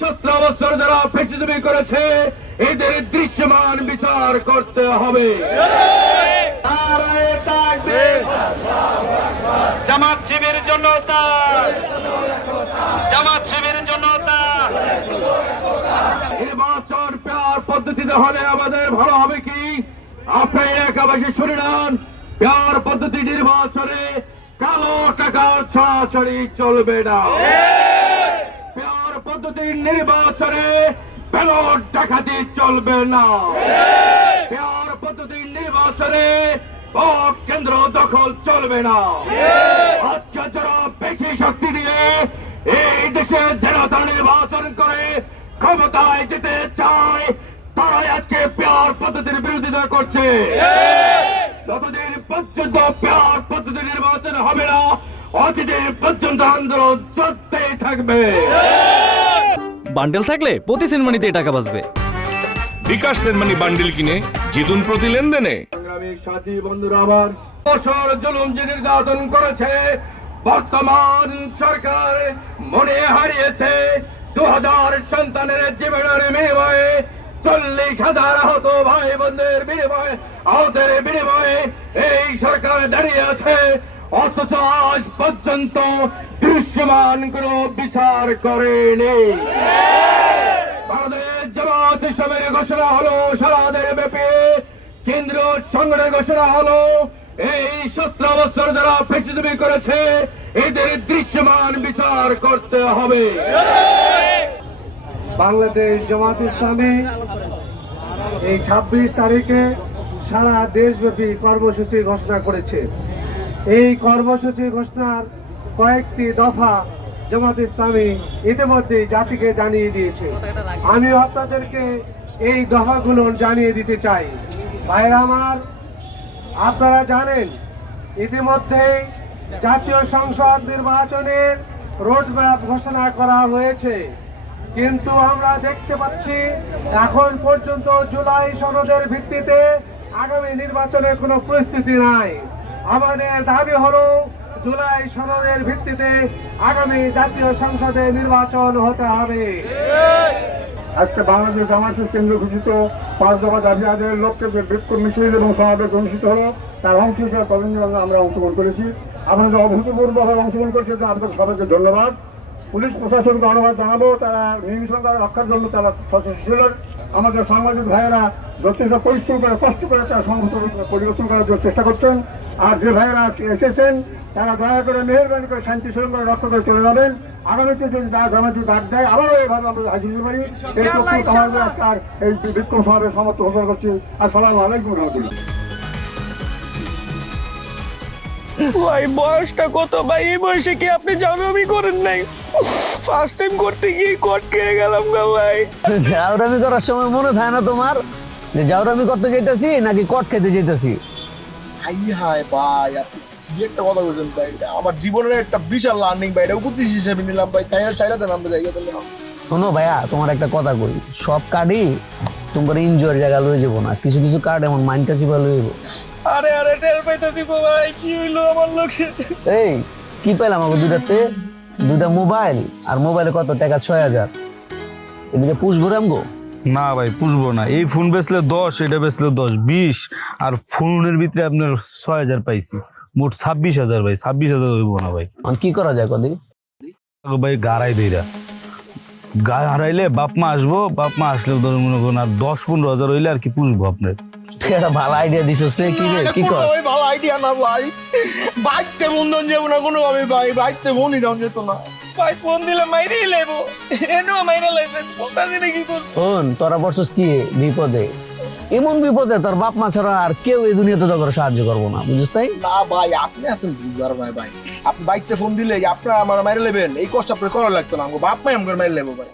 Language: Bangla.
সতেরো বছর যারা ফেসিজমি করেছে, এদের দৃশ্যমান বিচার করতে হবে। জামাত শিবির জনতা জামাত শিবির জনতা নির্বাচন পেয়ার পদ্ধতিতে হলে আমাদের ভালো হবে কি? আপনি এলাকাবাসী শুনে নেন। পেয়ার পদ্ধতি নির্বাচনে কালো টাকা ছড়াছড়ি চলবে না। পদ্ধতির নির্বাচনে ব্যালট ডাকাতি চলবে না। পেয়ার পদ্ধতির নির্বাচনে ভোট কেন্দ্র দখল চলবে না। আজকে যারা বেশি শক্তি দিয়ে এই দেশে জনতা নির্বাচন করে ক্ষমতায় যেতে চায়, তারাই আজকে পেয়ার পদ্ধতির বিরোধিতা করছে। যতদিন পর্যন্ত পেয়ার পদ্ধতি নির্বাচন হবে না অতদিন পর্যন্ত আন্দোলন চলতেই থাকবে। বান্ডেল থাকলে প্রতি সিনেমানিতে টাকা বাঁচবে। বিকাশ সেনমানি বান্ডিল কিনে জিতুন প্রতি লেনদেনে। সাথী বন্ধুরা আমার বছর জুলুম যে নির্যাতন করেছে বর্তমান সরকার মনে হারিয়েছে। দু হাজার সন্তানের জীবনের বিনিময়ে চল্লিশ হাজার আহত ভাই বোনদের বিনিময়ে আহতের বিনিময়ে এই সরকার দাঁড়িয়ে আছে। অথচ আজ পর্যন্ত দৃশ্যমান কোন বিচার করেনি। ঘোষণা হলো সারা দেশ ব্যাপী কেন্দ্র সংগঠনের ঘোষণা হলো, এই সতেরো বছর যারা ফেসিজমি করেছে, এদের দৃশ্যমান বিচার করতে হবে। বাংলাদেশ জামাত ইসলামী এই ছাব্বিশ তারিখে সারা দেশব্যাপী কর্মসূচি ঘোষণা করেছে। এই কর্মসূচি ঘোষণার কয়েকটি দফা জামাত ইসলামী ইতিমধ্যে জাতিকে জানিয়ে দিয়েছে। আমি আপনাদেরকে এই দফাগুলো জানিয়ে দিতে চাই। ভাইরা আমার, আপনারা জানেন ইতিমধ্যেই জাতীয় সংসদ নির্বাচনের রোডম্যাপ ঘোষণা করা হয়েছে। কিন্তু আমরা দেখতে পাচ্ছি, এখন পর্যন্ত জুলাই সনদের ভিত্তিতে আগামী নির্বাচনের কোনো পরিস্থিতি নাই। আমাদের দাবি হলো, জুলাই সনদের ভিত্তিতে আগামী জাতীয় সংসদে নির্বাচন হতে হবে। আজকে বাংলাদেশ জামাতের কেন্দ্র ঘোষিত পাঁচ দফা দাবি আদায়ের লক্ষ্যে যে বিক্ষোভ মিছিল এবং সমাবেশ অনুষ্ঠিত হলো, তার অংশ হিসেবে কবিন্দগঞ্জে আমরা অংশগ্রহণ করেছি। আপনাদের অভূতপূর্বভাবে অংশগ্রহণ করেছে আপনাদের সবাইকে ধন্যবাদ। পুলিশ প্রশাসনকে ধন্যবাদ জানাব, তারা শৃঙ্খলা রক্ষার জন্য তারা সচেষ্ট ছিলেন আমাদের সাংবাদিক ভাইয়েরা যথেষ্ট পরিশ্রম করে, কষ্ট করে তারা সংহত পরিবর্তন করার জন্য চেষ্টা করছেন। আর যে ভাইয়েরা এসেছেন তারা দয়া করে মেহরবানি করে শান্তি শৃঙ্খলা রক্ষা করে চলে যাবেন। আগামীতে যদি তারা জমাটি ডাক দেয় আবারও এভাবে আমরা হাজির হতে পারি। এই পক্ষে আমাদের আজকাল এই বিক্ষোভ সমাবেশ সমর্থ ঘোষণা করছি। আসসালামু আলাইকুম রহমতুল্লাহ। ভাই বয়সটা কত ভাই? এই বয়সে কি আপনি জানাবি করেন নাই? ফার্স্ট টাইম করতে গিয়ে কট খেয়ে গেলাম গা ভাই। জাউরামি করার সময় মনে থাকে না তোমার? যে জাউরামি করতে যেতেছি নাকি কট খেতে যেতেছি হাই হাই ভাই আপনি কি একটা কথা বলছেন ভাই? এটা আমার জীবনের একটা বিশাল লার্নিং ভাই। এটা উপদেশ হিসেবে নিলাম ভাই। তাই চাইলে দেন আমরা জায়গা দিলে শোনো ভাইয়া তোমার একটা কথা কই। সব কার্ডই তোমার এনজয়ের জায়গা লয়ে যাব না। কিছু কিছু কার্ড এমন মাইন্ডটা চিপা লয়ে যাব। আরে আরে টের পাইতে দিব ভাই। কি হইল আমার লোকে এই কি পেলাম আমাকে দুটাতে দুটা মোবাইল আর মোবাইলে কত? টাকা ছয় হাজার। এদিকে পুষ পুষবো রামগো না ভাই পুষবো না। এই ফোন বেচলে দশ এটা বেচলে দশ বিশ আর ফোনের ভিতরে আপনার ছয় হাজার পাইছি। মোট ছাব্বিশ হাজার ভাই ছাব্বিশ হাজার হইব না ভাই। কি করা যায় কদি আগে ভাই গাড়াই দেইরা গা হারাইলে বাপ মা আসব বাপ মা আসলে ধরুন মনে করুন আর দশ পনেরো হাজার হইলে আর কি পুষবো আপনার। একটা ভালো আইডিয়া দিছিস রে কি রে কি কর? ভাই ভালো আইডিয়া না ভাই। বাইকতে বন্ধন যাব না কোনো ভাবে ভাই বনি দাম যেত না। ভাই ফোন দিলে মাইরেই লেবো এনো মাইরে লাইছে বলতাছি না কি করব? শোন তোরা বসছিস কি বিপদে? এমন বিপদে তোর বাপ মা ছাড়া আর কেউ এই দুনিয়াতে তোকে সাহায্য করব না বুঝিস তাই? না ভাই আপনি আছেন বুঝার ভাই ভাই। আপনি বাইকতে ফোন দিলে আপনার আমার মাইরে নেবেন এই কষ্ট আপনার করা লাগতো না বাপ মাই আমার মাইরে নেব ভাই।